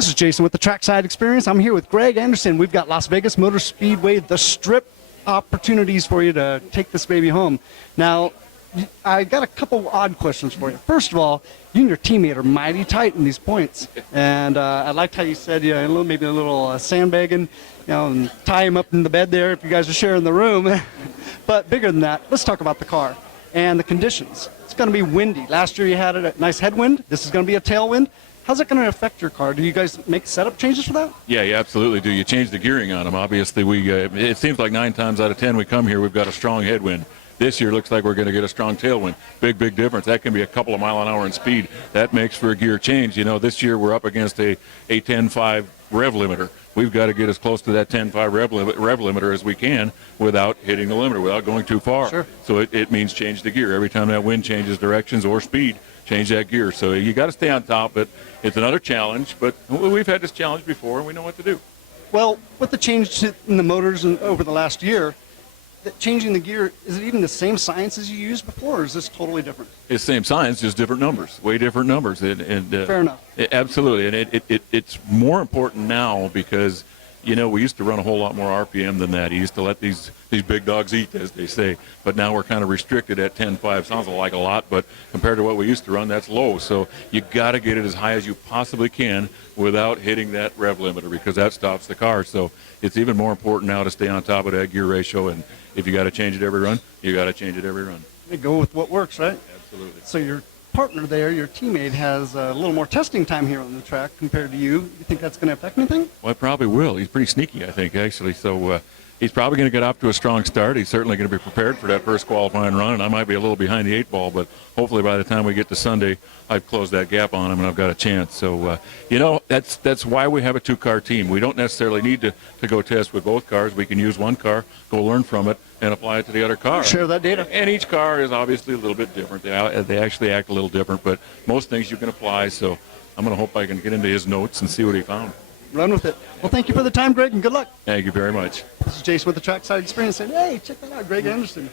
This is Jason with the Trackside Experience. I'm here with Greg Anderson. We've got Las Vegas Motor Speedway, the Strip opportunities for you to take this baby home. Now, I got a couple odd questions for you. First of all, you and your teammate are mighty tight in these points. And I liked how you said, maybe a little sandbagging, and tie him up in the bed there if you guys are sharing the room. But bigger than that, let's talk about the car and the conditions. It's going to be windy. Last year you had a nice headwind. This is going to be a tailwind. How's it going to affect your car? Do you guys make setup changes for that? Yeah, you absolutely do. You change the gearing on them. Obviously, it seems like 9 times out of 10 we come here, we've got a strong headwind. This year looks like we're going to get a strong tailwind. Big difference. That can be a couple of mile an hour in speed. That makes for a gear change. This year we're up against a 10.5 rev limiter. We've got to get as close to that 10.5 rev limiter as we can without hitting the limiter, without going too far. Sure. So it means change the gear. Every time that wind changes directions or speed, change that gear. So you got to stay on top. It's another challenge, but we've had this challenge before, and we know what to do. Well, with the change in the motors over the last year, changing the gear, is it even the same science as you used before, or is this totally different? It's the same science, just different numbers, way different numbers. Fair enough. Absolutely, and it's more important now because, we used to run a whole lot more RPM than that. You used to let these big dogs eat, as they say, but now we're kind of restricted at 10.5. Sounds like a lot, but compared to what we used to run, that's low. So you got to get it as high as you possibly can without hitting that rev limiter, because that stops the car. So it's even more important now to stay on top of that gear ratio, and if you got to change it every run, you got to change it every run. They go with what works, right? Absolutely. So your partner there, your teammate, has a little more testing time here on the track compared to you. You think that's going to affect anything? Well, it probably will. He's pretty sneaky, I think, actually. So he's probably going to get off to a strong start. He's certainly going to be prepared for that first qualifying run, and I might be a little behind the 8 ball, but hopefully by the time we get to Sunday, I've closed that gap on him and I've got a chance. So, that's why we have a 2-car team. We don't necessarily need to go test with both cars. We can use one car, go learn from it, and apply it to the other car. Share that data. And each car is obviously a little bit different. They actually act a little different, but most things you can apply. So I'm going to hope I can get into his notes and see what he found. Run with it. Well, thank you for the time, Greg, and good luck. Thank you very much. This is Jason with the Trackside Experience saying, hey, check that out, Greg Anderson.